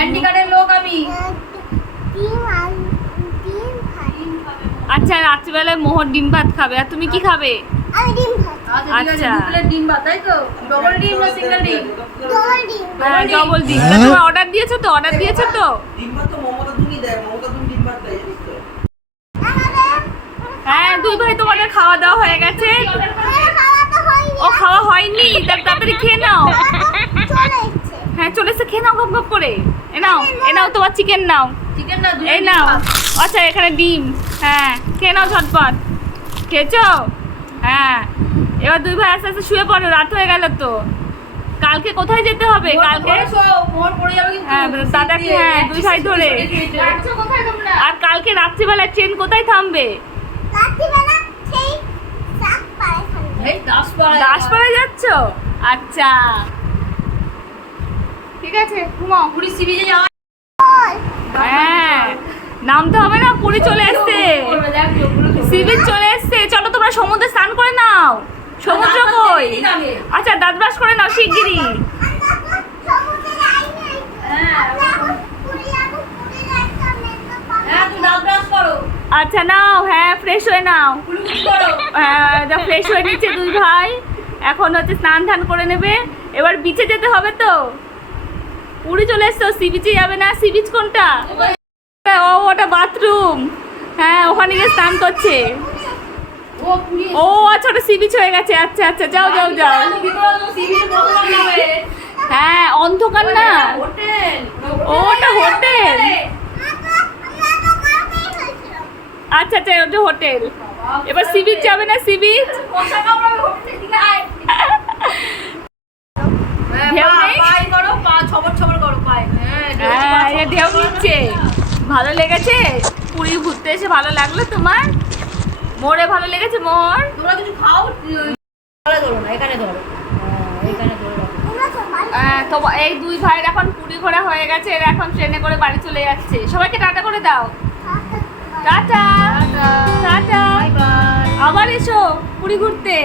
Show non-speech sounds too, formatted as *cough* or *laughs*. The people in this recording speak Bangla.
ক্যান্ডি কার্ডের লোক আমি। আর আচ্ছা রাত্রিবেলায় মোহর ডিম ভাত খাবে। আর তুমি কি খাবে? আমি ডিম খাই আচ্ছা। আচ্ছা। ডিম ভাত তাই তো? ডবল ডিম না সিঙ্গেল ডিম? ডবল ডিম। হ্যাঁ ডবল ডিম অর্ডার দিয়েছ তো? অর্ডার দিয়েছ তো? মমতা দেয় মমতা দেয় হ্যাঁ দুই ভাই তোমাদের খাওয়া দাওয়া হয়ে গেছে। আমাদের খাওয়া তো হয়নি। ও খাওয়া হয়নি? তাড়াতাড়ি খেয়ে নাও চলে এসছে হ্যাঁ চলে এসে খেয়ে নাও গপ গপ করে এ নাও এ নাও তোমার চিকেন নাও। চিকেন না দুই এই নাও। আচ্ছা এখানে ডিম। হ্যাঁ খেয়ে নাও ঝটপট। খেয়েছো? হ্যাঁ। এবার দুই ভাই আস্তে আস্তে শুয়ে পড়ো রাত হয়ে গেল তো। কালকে কোথায় যেতে হবে? কালকে? মোহর পড়ে যাবে কিন্তু হ্যাঁ, দাদাকে, হ্যাঁ, দুই ভাই ধরে। যাচ্ছো কোথায় তোমরা? আর কালকে রাত্রিবেলায় ট্রেন কোথায় থামবে? রাত্রিবেলা দাসপাড়ায় যাচ্ছ? আচ্ছা। ঠিক আছে ঘুমাও। পুরি সি বিচে যাওয়া হ্যাঁ নামতে হবে না পুরী চলে এসছে। সিবিচ চলে এসছে চলো তোমরা সমুদ্রে স্নান করে নাও। সমুদ্র কই? আচ্ছা দাঁত ব্রাশ করে নাও শিগগিরই। যাইনি হ্যাঁ হ্যাঁ আচ্ছা নাও হ্যাঁ ফ্রেশ হয়ে নাও। কুলি কুলি হ্যাঁ ফ্রেশ হয়ে নিচ্ছে দুই ভাই। এখন হচ্ছে স্নান ধান করে নেবে। এবার বিচে যেতে হবে তো। পুরী চলে এসছো? সি বিচে যাবে না? সি বিচ কোনটা? ও ওটা বাথরুম হ্যাঁ ওখানে গিয়ে স্নান করছে। ও আচ্ছা ওটা সি বিচ হয়ে গেছে। আচ্ছা আচ্ছা যাও যাও যাও। হ্যাঁ অন্ধকার না। ও, ওটা হোটেল। আচ্ছা আচ্ছা ওটা হোটেল। এবার সি বিচ যাবে না সি বিচ *laughs* হ্যাঁ ছবর এটা নিচ্ছে ভালো লেগেছে? পুরী ঘুরতে এসে ভালো লাগল তোমার? মোরে ভালো লেগেছে মোর তোমরা কিছু খাও? এখানে ধরো না এখানে ধরো। হ্যাঁ, এখানে ধরো তো এই দুই ভাইয়ের এখন পুরী ঘোরা হয়ে গেছে এরা এখন ট্রেনে করে বাড়ি চলে যাচ্ছে। সবাইকে টাটা করে দাও। টাটা। টাটা। Bye bye. আবার এসো পুরী ঘুরতে।